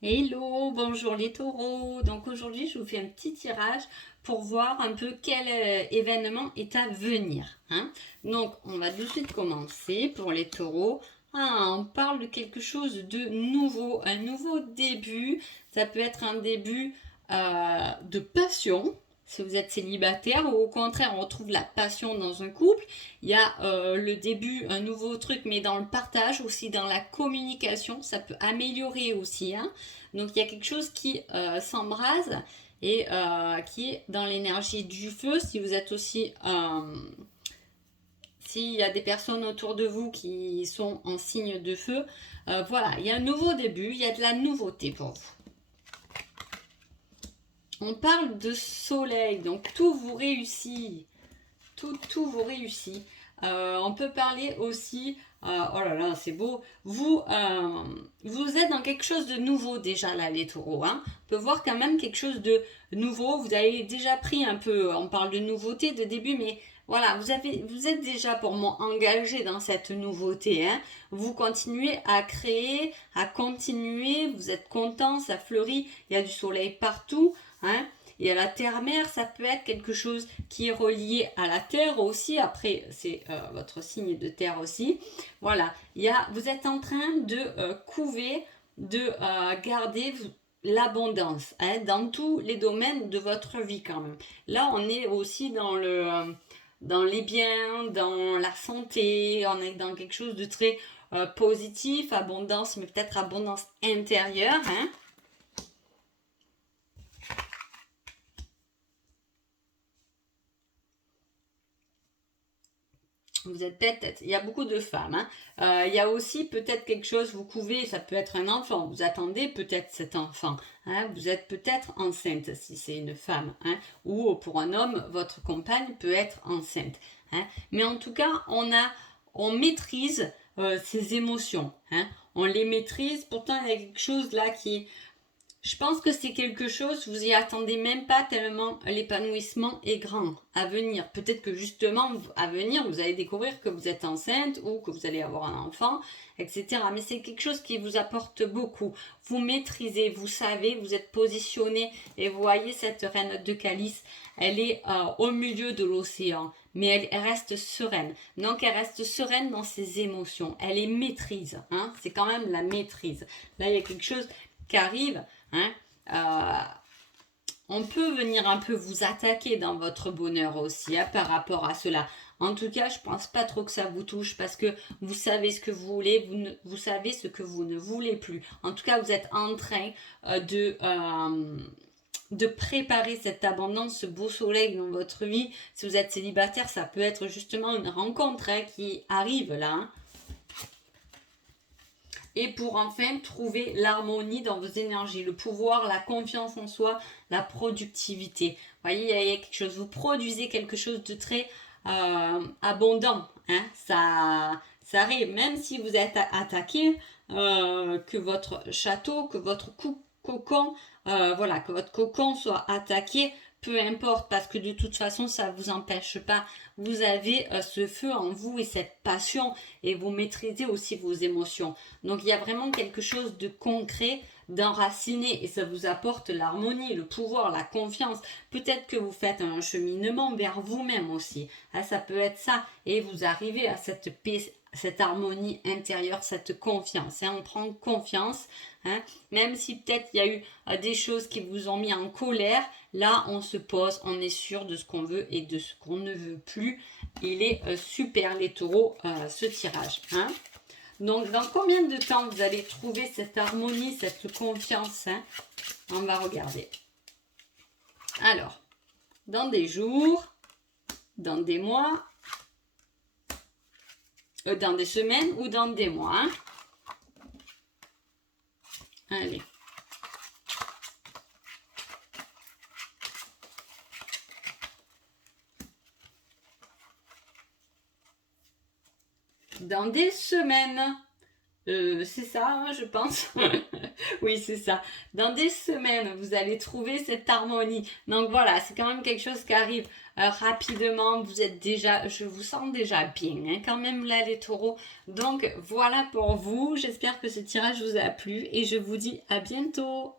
Hello, bonjour les taureaux. Donc aujourd'hui, je vous fais un petit tirage pour voir un peu quel événement est à venir, hein. Donc on va tout de suite commencer pour les taureaux. On parle de quelque chose de nouveau, un nouveau début. Ça peut être un début de passion, si vous êtes célibataire, ou au contraire, on retrouve la passion dans un couple. Il y a le début, un nouveau truc, mais dans le partage, aussi dans la communication, ça peut améliorer aussi, hein. Donc il y a quelque chose qui s'embrase et qui est dans l'énergie du feu. Si vous êtes aussi, s'il y a des personnes autour de vous qui sont en signe de feu, voilà, il y a un nouveau début, il y a de la nouveauté pour vous. On parle de soleil, donc tout vous réussit. Tout vous réussit. On peut parler aussi, oh là là, c'est beau, vous êtes dans quelque chose de nouveau déjà là, les taureaux, hein. On peut voir quand même quelque chose de nouveau. Vous avez déjà pris un peu, on parle de nouveauté de début, mais voilà, vous êtes déjà pour moi engagé dans cette nouveauté, hein. Vous continuez à créer, à continuer, vous êtes content, ça fleurit, il y a du soleil partout, hein. Et à la terre-mère, ça peut être quelque chose qui est relié à la terre aussi. Après, c'est votre signe de terre aussi. Voilà, vous êtes en train de couver, de garder l'abondance, hein, dans tous les domaines de votre vie quand même. Là, on est aussi dans les biens, dans la santé, on est dans quelque chose de très positif, abondance, mais peut-être abondance intérieure, hein. Vous êtes peut-être, il y a beaucoup de femmes, hein. Il y a aussi peut-être quelque chose, vous couvez, ça peut être un enfant, vous attendez peut-être cet enfant, hein. Vous êtes peut-être enceinte si c'est une femme, hein. Ou pour un homme, votre compagne peut être enceinte, hein. Mais en tout cas, on maîtrise ses émotions, hein. On les maîtrise, pourtant il y a quelque chose là qui, je pense que c'est quelque chose, vous y attendez même pas tellement l'épanouissement est grand à venir. Peut-être que justement, à venir, vous allez découvrir que vous êtes enceinte ou que vous allez avoir un enfant, etc. Mais c'est quelque chose qui vous apporte beaucoup. Vous maîtrisez, vous savez, vous êtes positionné et vous voyez cette reine de calice, elle est au milieu de l'océan, mais elle reste sereine. Donc elle reste sereine dans ses émotions. Elle les maîtrise, hein. C'est quand même la maîtrise. Là, il y a quelque chose qui arrive, hein. On peut venir un peu vous attaquer dans votre bonheur aussi, hein, par rapport à cela. En tout cas, je pense pas trop que ça vous touche parce que vous savez ce que vous voulez, vous savez ce que vous ne voulez plus. En tout cas, vous êtes en train de préparer cette abondance, ce beau soleil dans votre vie. Si vous êtes célibataire, ça peut être justement une rencontre, hein, qui arrive là, hein. Et pour enfin trouver l'harmonie dans vos énergies, le pouvoir, la confiance en soi, la productivité. Vous voyez, il y a quelque chose, vous produisez quelque chose de très abondant, hein. Ça arrive, même si vous êtes attaqué, que votre château, que votre cocon, voilà, que votre cocon soit attaqué, peu importe, parce que de toute façon, ça ne vous empêche pas. Vous avez ce feu en vous et cette passion, et vous maîtrisez aussi vos émotions. Donc il y a vraiment quelque chose de concret, d'enraciné, et ça vous apporte l'harmonie, le pouvoir, la confiance. Peut-être que vous faites un cheminement vers vous-même aussi, hein, ça peut être ça, et vous arrivez à cette paix, cette harmonie intérieure, cette confiance, hein. On prend confiance, hein. Même si peut-être il y a eu des choses qui vous ont mis en colère, là on se pose, on est sûr de ce qu'on veut et de ce qu'on ne veut plus. Il est super les taureaux, ce tirage, hein. Donc, dans combien de temps vous allez trouver cette harmonie, cette confiance, hein? On va regarder. Alors, dans des jours, dans des mois, dans des semaines ou dans des mois, hein? Allez. Dans des semaines. C'est ça, hein, je pense. Oui, c'est ça. Dans des semaines, vous allez trouver cette harmonie. Donc voilà, c'est quand même quelque chose qui arrive rapidement. Vous êtes déjà, je vous sens déjà bien, hein, quand même là, les taureaux. Donc voilà pour vous. J'espère que ce tirage vous a plu et je vous dis à bientôt.